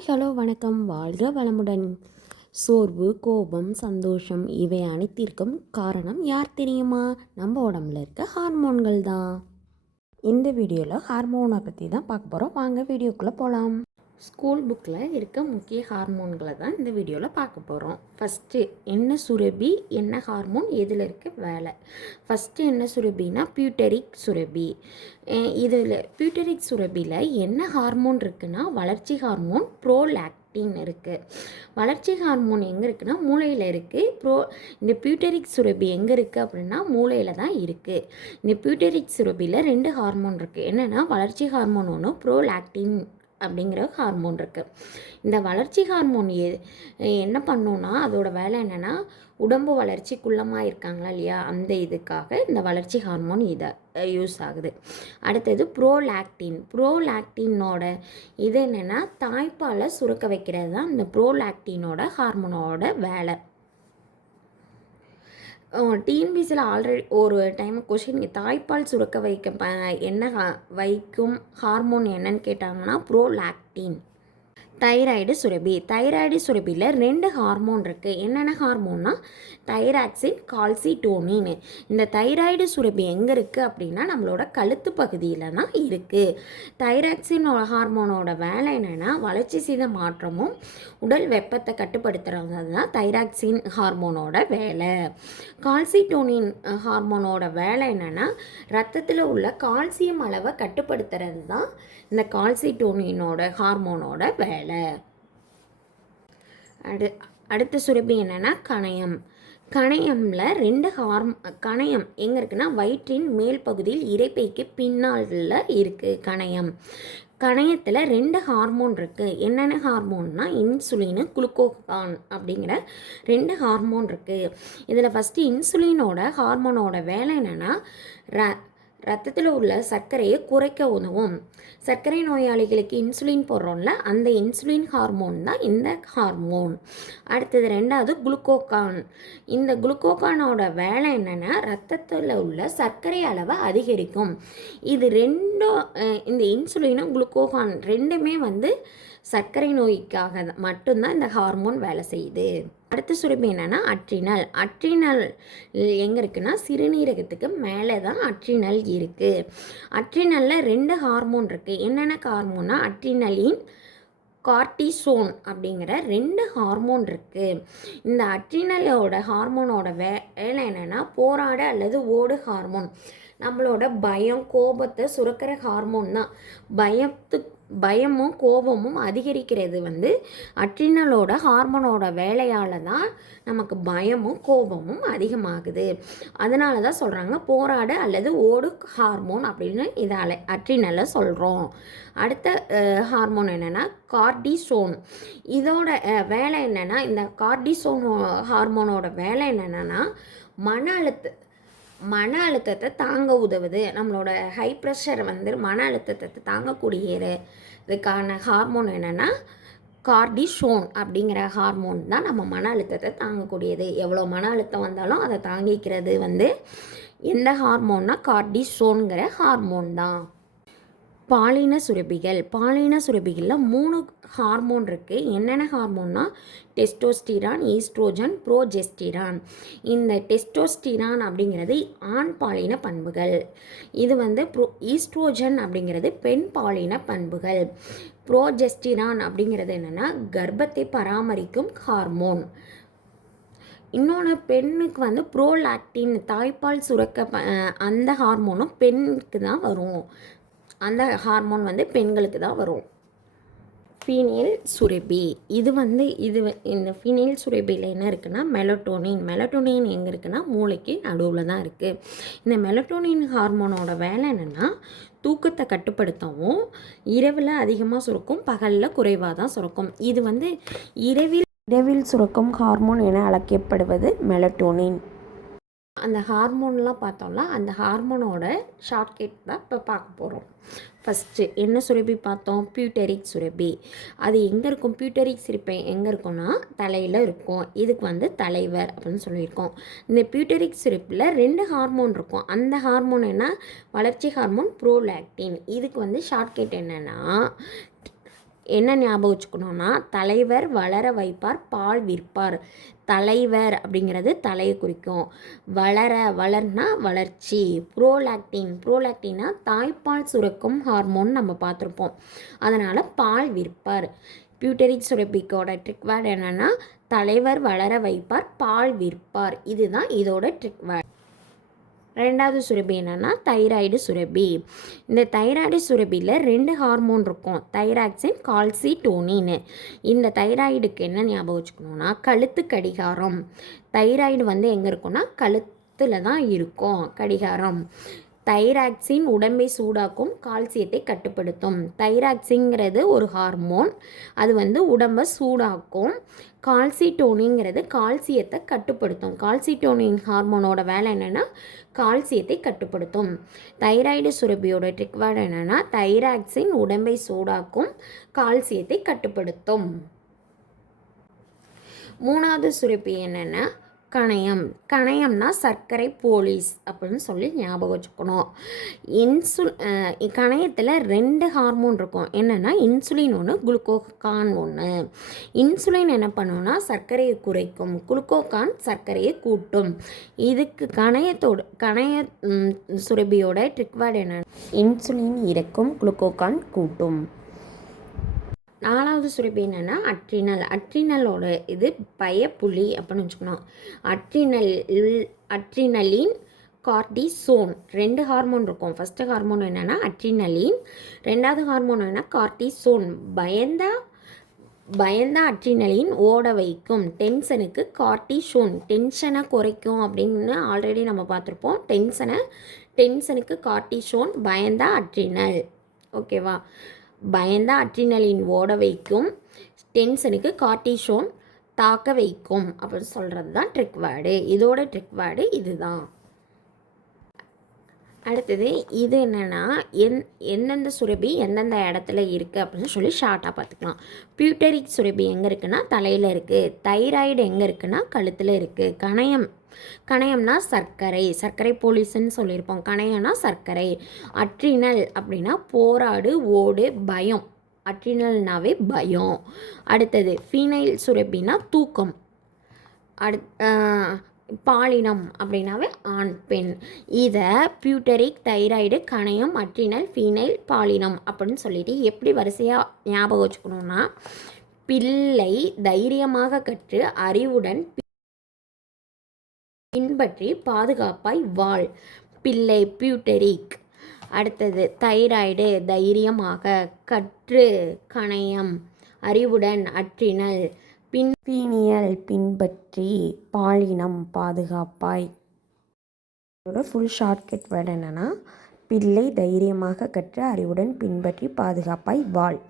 Hi hello வணக்கம். வாழ்க வளமுடன். சோர்வு, கோபம், சந்தோஷம் இவை அனைத்திற்கும் காரணம் யார் தெரியுமா? நம்ம உடம்புல இருக்க ஹார்மோன்கள் தான். இந்த வீடியோவில் ஹார்மோனை பற்றி தான் பார்க்க போகிறோம். வாங்க வீடியோக்குள்ளே போகலாம். ஸ்கூல் புக்கில் இருக்க முக்கிய ஹார்மோன்களை தான் இந்த வீடியோவில் பார்க்க போகிறோம். ஃபஸ்ட்டு என்ன சுரபி, என்ன ஹார்மோன், எதில் இருக்க வேலை. ஃபஸ்ட்டு என்ன சுரபின்னா பியூட்டரிக் சுரபி. இதில் பியூட்டரிக் சுரபியில் என்ன ஹார்மோன் இருக்குன்னா வளர்ச்சி ஹார்மோன் ப்ரோலாக்டின் இருக்குது. வளர்ச்சி ஹார்மோன் எங்கே இருக்குன்னா மூளையில் இருக்குது. இந்த பியூட்டரிக் சுரபி எங்கே இருக்குது அப்படின்னா மூளையில் தான் இருக்குது. இந்த பியூட்டரிக் சுரபியில் 2 ஹார்மோன் இருக்குது. என்னென்னா வளர்ச்சி ஹார்மோன் ஒன்று, ப்ரோலாக்டின் அப்படிங்கிற ஹார்மோன் இருக்குது. இந்த வளர்ச்சி ஹார்மோன் என்ன பண்ணுன்னா அதோட வேலை என்னென்னா உடம்பு வளர்ச்சி குள்ளமாக இருக்காங்களா இல்லையா, அந்த இதுக்காக இந்த வளர்ச்சி ஹார்மோன் இதை யூஸ் ஆகுது. அடுத்தது ப்ரோலாக்டினோட இது என்னென்னா தாய்ப்பாலை சுரக்க வைக்கிறது தான் இந்த ப்ரோலாக்டினோட ஹார்மோனோட வேலை. டிஎன்பிசியில் ஆல்ரெடி ஒரு டைம் கொஷின் தாய்ப்பால் சுரக்க என்ன வைக்கும் ஹார்மோன் என்னன்னு கேட்டாங்கன்னா ப்ரோலாக்டின். தைராய்டு சுரபியில் 2 ஹார்மோன் இருக்குது. என்னென்ன ஹார்மோன்னா தைராக்சின், கால்சிட்டோனின். இந்த தைராய்டு சுரபி எங்கே இருக்குது அப்படின்னா நம்மளோட கழுத்து பகுதியில் தான் இருக்குது. தைராக்சினோட ஹார்மோனோட வேலை என்னென்னா வளர்ச்சி செய்த மாற்றமும் உடல் வெப்பத்தை கட்டுப்படுத்துறது தான் தைராக்சின் ஹார்மோனோட வேலை. கால்சிட்டோனின் ஹார்மோனோட வேலை என்னென்னா ரத்தத்தில் உள்ள கால்சியம் அளவை கட்டுப்படுத்துறது தான் இந்த கால்சிட்டோனினோட ஹார்மோனோட வேலை. அடுத்த சுரபி என்னென்னா கணையமில் 2 கணையம் எங்கே இருக்குன்னா வயிற்றின் மேல் பகுதியில் இரைப்பைக்கு பின்னால் இருக்குது. கணையத்தில் 2 ஹார்மோன் இருக்குது. என்னென்ன ஹார்மோன்னா இன்சுலின், குளுக்கோகான் அப்படிங்கிற 2 ஹார்மோன் இருக்குது. இதில் ஃபஸ்ட்டு இன்சுலினோட ஹார்மோனோட வேலை என்னென்னா ரத்தத்தில் உள்ள சர்க்கரையை குறைக்க உதவும். சர்க்கரை நோயாளிகளுக்கு இன்சுலின் போடுறோம்ல, அந்த இன்சுலின் ஹார்மோன் தான் இந்த ஹார்மோன். அடுத்தது 2வது குளுக்கோகான். இந்த குளுக்கோகானோட வேலை என்னென்னா ரத்தத்தில் உள்ள சர்க்கரை அளவை அதிகரிக்கும். இது இந்த இன்சுலினும் குளுக்கோகான் 2மே சர்க்கரை நோய்க்காக மட்டும்தான் இந்த ஹார்மோன் வேலை செய்யுது. அடுத்த சுரபி என்னென்னா அட்ரினல் எங்கே இருக்குன்னா சிறுநீரகத்துக்கு மேலே தான் அட்ரினல் இருக்குது. அட்ரினலில் 2 ஹார்மோன் இருக்குது. என்னென்ன ஹார்மோன்னா அட்ரினலின், கார்டிசோன் அப்படிங்கிற 2 ஹார்மோன் இருக்குது. இந்த அட்ரினலோட ஹார்மோனோட வேலை என்னென்னா போராட அல்லது ஓடு ஹார்மோன். நம்மளோட பயம், கோபத்தை சுரக்கிற ஹார்மோன் தான். பயமும் கோபமும் அதிகரிக்கிறது அட்ரினலோட ஹார்மோனோட வேலையால் தான் நமக்கு பயமும் கோபமும் அதிகமாகுது. அதனால தான் சொல்கிறாங்க போராட அல்லது ஓடு ஹார்மோன் அப்படின்னு இதால் அட்ரினலை சொல்கிறோம். அடுத்த ஹார்மோன் என்னென்னா கார்டிசோன். இதோட வேலை என்னென்னா இந்த கார்டிசோன் ஹார்மோனோட வேலை என்னென்னா மன அழுத்தத்தை தாங்க உதவுது. நம்மளோட ஹை ப்ரெஷர் மன அழுத்தத்தை தாங்கக்கூடியதுக்கான ஹார்மோன் என்னென்னா கார்டிசோன் அப்படிங்கிற ஹார்மோன் தான் நம்ம மன அழுத்தத்தை தாங்கக்கூடியது. எவ்வளோ மன அழுத்தம் வந்தாலும் அதை தாங்கிக்கிறது எந்த ஹார்மோன்னா கார்டிசோன்கிற ஹார்மோன் தான். பாலின சுரபிகளில் 3 ஹார்மோன் இருக்குது. என்னென்ன ஹார்மோன்னா டெஸ்டோஸ்டிரான், ஈஸ்ட்ரோஜன், ப்ரோஜெஸ்டிரான். இந்த டெஸ்டோஸ்டிரான் அப்படிங்கிறது ஆண் பாலின பண்புகள். இது ஈஸ்ட்ரோஜன் அப்படிங்கிறது பெண் பாலின பண்புகள். ப்ரோஜெஸ்டிரான் அப்படிங்கிறது என்னென்னா கர்ப்பத்தை பராமரிக்கும் ஹார்மோன். இன்னொன்று பெண்ணுக்கு ப்ரோலாக்டின் தாய்ப்பால் சுரக்க அந்த ஹார்மோனும் பெண்ணுக்கு தான் வரும். அந்த ஹார்மோன் பெண்களுக்கு தான் வரும். ஃபீனேல் சுரபி இது இந்த ஃபீனேல் சுரபியில் என்ன இருக்குன்னா மெலட்டோனின் எங்கே இருக்குன்னா மூளைக்கு நடுவில் தான் இருக்குது. இந்த மெலட்டோனின் ஹார்மோனோட வேலை என்னென்னா தூக்கத்தை கட்டுப்படுத்தவும் இரவில் அதிகமாக சுரக்கும், பகலில் குறைவாக தான் சுரக்கும். இது இரவில் சுரக்கும் ஹார்மோன் என அழைக்கப்படுவது மெலட்டோனின். அந்த ஹார்மோன்லாம் பார்த்தோம்னா அந்த ஹார்மோனோட ஷார்ட்கட் தான் இப்போ பார்க்க போகிறோம். ஃபஸ்ட்டு என்ன சுரபி பார்த்தோம்? பியூட்டரிக் சுரபி. அது எங்கே இருக்கும்? பியூட்டரிக் சுரபி எங்கே இருக்கும்னா தலையில் இருக்கும். இதுக்கு தலைவர் அப்படின்னு சொல்லியிருக்கோம். இந்த பியூட்டரிக் சுரப்பில் 2 ஹார்மோன் இருக்கும். அந்த ஹார்மோன் என்ன? வளர்ச்சி ஹார்மோன் ப்ரோலாக்டின். இதுக்கு ஷார்ட்கட் என்னென்னா என்ன ஞாபகம் வச்சுக்கணுன்னா, தலைவர் வளர வைப்பார் பால் விற்பார். தலைவர் அப்படிங்கிறது தலையை குறிக்கும். வளர்னா வளர்ச்சி. ப்ரோலாக்டின்னா தாய்ப்பால் சுரக்கும் ஹார்மோன் நம்ம பார்த்துருப்போம். அதனால் பால் விற்பார். பியூட்டரிக் சுரப்பிக்கோட ட்ரிக் வேர்டு என்னென்னா, தலைவர் வளர வைப்பார் பால் விற்பார். இதுதான் இதோட ட்ரிக் வேர்டு. ரெண்டாவது சுரப்பி என்னென்னா தைராய்டு சுரப்பி. இந்த தைராய்டு சுரப்பியில் 2 ஹார்மோன் இருக்கும், தைராக்சின், கால்சிட்டோனின்னு. இந்த தைராய்டுக்கு என்ன ஞாபகம் வச்சுக்கணுன்னா, கழுத்து கடிகாரம். தைராய்டு எங்கே இருக்குன்னா கழுத்தில் தான் இருக்கும் கடிகாரம். தைராக்சின் உடம்பை சூடாக்கும், கால்சியத்தை கட்டுப்படுத்தும். தைராக்சிங்கிறது ஒரு ஹார்மோன், அது உடம்பை சூடாக்கும். கால்சிட்டோனிங்கிறது கால்சியத்தை கட்டுப்படுத்தும். கால்சிட்டோனின் ஹார்மோனோட வேலை என்னென்னா கால்சியத்தை கட்டுப்படுத்தும். தைராய்டு சுரப்பியோட ட்ரிக் வேர்டு என்னென்னா, தைராக்சின் உடம்பை சூடாக்கும், கால்சியத்தை கட்டுப்படுத்தும். மூணாவது சுரப்பி என்னென்னா கணையம். கணையம்னா சர்க்கரை போலீஸ் அப்படின்னு சொல்லி ஞாபகம் வச்சுக்கணும். கணையத்தில் 2 ஹார்மோன் இருக்கும். என்னென்னா இன்சுலின் ஒன்று, குளுக்கோகான் ஒன்று. இன்சுலின் என்ன பண்ணுன்னா சர்க்கரையை குறைக்கும், குளுக்கோகான் சர்க்கரையை கூட்டும். இதுக்கு கணைய சுரபியோட ட்ரிக் வேர்டு என்ன, இன்சுலின் இறக்கும், குளுக்கோகான் கூட்டும். நாலாவது சுரப்பி என்னென்னா அட்ரினலோட இது பயப்புள்ளி அப்படின்னு வச்சுக்கணும். அட்ரினலின், கார்டிசோன் 2 ஹார்மோன் இருக்கும். ஃபஸ்ட்டு ஹார்மோன் என்னென்னா அட்ரினலின், ரெண்டாவது ஹார்மோன் என்னென்னா கார்டிசோன். பயந்தா அட்ரினலின் ஓட வைக்கும். டென்ஷனுக்கு கார்டிசோன் டென்ஷனை குறைக்கும் அப்படின்னு ஆல்ரெடி நம்ம பார்த்துருப்போம். டென்ஷனுக்கு கார்டிசோன், பயந்தா அட்ரினல். ஓகேவா? பயந்தா அட்ரினலின் ஓட வைக்கும், டென்ஷனுக்கு கார்டிசோன் தாக்க வைக்கும் அப்படின்னு சொல்கிறது தான் ட்ரிக் வேர்டு. இதோட ட்ரிக் வேர்டு இதுதான். அடுத்தது இது என்னென்னா எந்தெந்த சுரபி எந்தெந்த இடத்துல இருக்குது அப்படின்னு சொல்லி ஷார்ட்டாக பார்த்துக்கலாம். பியூட்டரிக் சுரபி எங்கே இருக்குன்னா தலையில் இருக்குது. தைராய்டு எங்கே இருக்குன்னா கழுத்தில் இருக்குது. கணையம்னா சர்க்கரை போலீஸ்ன்னு சொல்லியிருப்போம். கணையம்னா சர்க்கரை. அட்ரினல் அப்படின்னா போராடு, ஓடு, பயம். அட்ரினல்னாவே பயம். அடுத்தது ஃபீனைல் சுரப்பினா தூக்கம். பாலினம் அப்படின்னாவே ஆண் பெண். இதை பியூட்டரிக், தைராய்டு, கணையம், அட்ரினல், ஃபீனைல், பாலினம் அப்படின்னு சொல்லிட்டு எப்படி வரிசையாக ஞாபகம் வச்சுக்கணுன்னா, பிள்ளை தைரியமாக கற்று அறிவுடன் பின்பற்றி பாதுகாப்பாய் வாழ். பிள்ளை பியூட்டரிக். அடுத்தது தைராய்டு தைரியமாக, கற்று கணையம், அறிவுடன் அட்ரினல், பீனியல் பின்பற்றி, பாலினம் பாதுகாப்பாய். இதோட ஃபுல் ஷார்ட்கட் வேர்டு என்னென்னா, பிள்ளை தைரியமாக கற்று அறிவுடன் பின்பற்றி பாதுகாப்பாய் வாழ்.